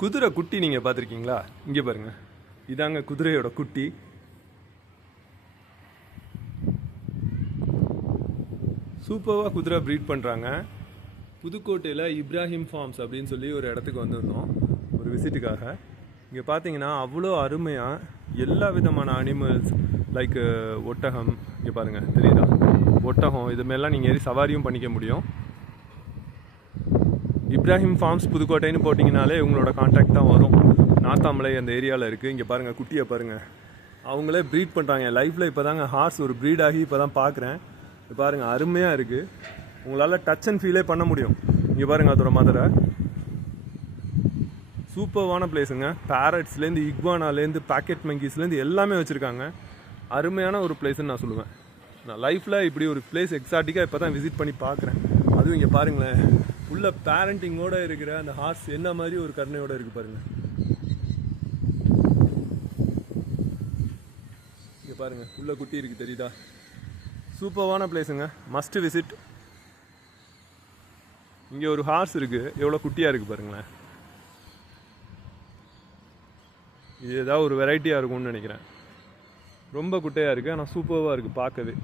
குதிரை குட்டி நீங்கள் பார்த்துருக்கீங்களா? இங்கே பாருங்கள், இதாங்க குதிரையோட குட்டி. சூப்பராக குதிரை ப்ரீட் பண்ணுறாங்க. புதுக்கோட்டையில் இப்ராஹிம் ஃபார்ம்ஸ் அப்படின்னு சொல்லி ஒரு இடத்துக்கு வந்திருந்தோம் ஒரு விசிட்டுக்காக. இங்கே பார்த்தீங்கன்னா அவ்வளோ அருமையாக எல்லா விதமான அனிமல்ஸ் லைக் ஒட்டகம், இங்கே பாருங்கள் தெரியுதா, ஒட்டகம் இதுமாரிலாம் நீங்கள் ஏறி சவாரியும் பண்ணிக்க முடியும். இப்ராஹிம் ஃபார்ம்ஸ் புதுக்கோட்டைன்னு போட்டிங்கனாலே உங்களோட கான்டாக்ட் தான் வரும். நாத்தாமலை அந்த ஏரியாவில் இருக்குது. இங்கே பாருங்கள் குட்டியை பாருங்கள், அவங்களே ப்ரீட் பண்ணுறாங்க. லைஃப்பில் இப்போ தாங்க ஹார்ஸ் ஒரு ப்ரீட் ஆகி இப்போ தான் பார்க்குறேன். பாருங்கள் அருமையாக இருக்குது, உங்களால் டச் அண்ட் ஃபீலே பண்ண முடியும். இங்கே பாருங்கள் அதோட மதுரை சூப்பர்வான பிளேஸுங்க. பேரட்ஸ்லேருந்து இக்வானாலேருந்து பாக்கெட் மங்கீஸ்லேருந்து எல்லாமே வச்சுருக்காங்க. அருமையான ஒரு பிளேஸ்ன்னு நான் சொல்லுவேன். நான் லைஃப்பில் இப்படி ஒரு பிளேஸ் எக்ஸாட்டிக்காக இப்போ தான் விசிட் பண்ணி பார்க்குறேன். அதுவும் இங்கே பாருங்களேன், உள்ள பேரண்டிங்கோடு இருக்கிற அந்த ஹார்ஸ் என்ன மாதிரி ஒரு கருணையோடு இருக்குது பாருங்கள். இங்கே பாருங்கள் உள்ள குட்டி இருக்குது தெரியுதா. சூப்பர்வான பிளேஸுங்க, மஸ்ட் விசிட். இங்கே ஒரு ஹார்ஸ் இருக்குது, எவ்வளோ குட்டியாக இருக்குது பாருங்களேன். இது ஏதாவது ஒரு வெரைட்டியாக இருக்கும்னு நினைக்கிறேன். ரொம்ப குட்டையாக இருக்குது, ஆனால் சூப்பராக இருக்குது பார்க்கவே.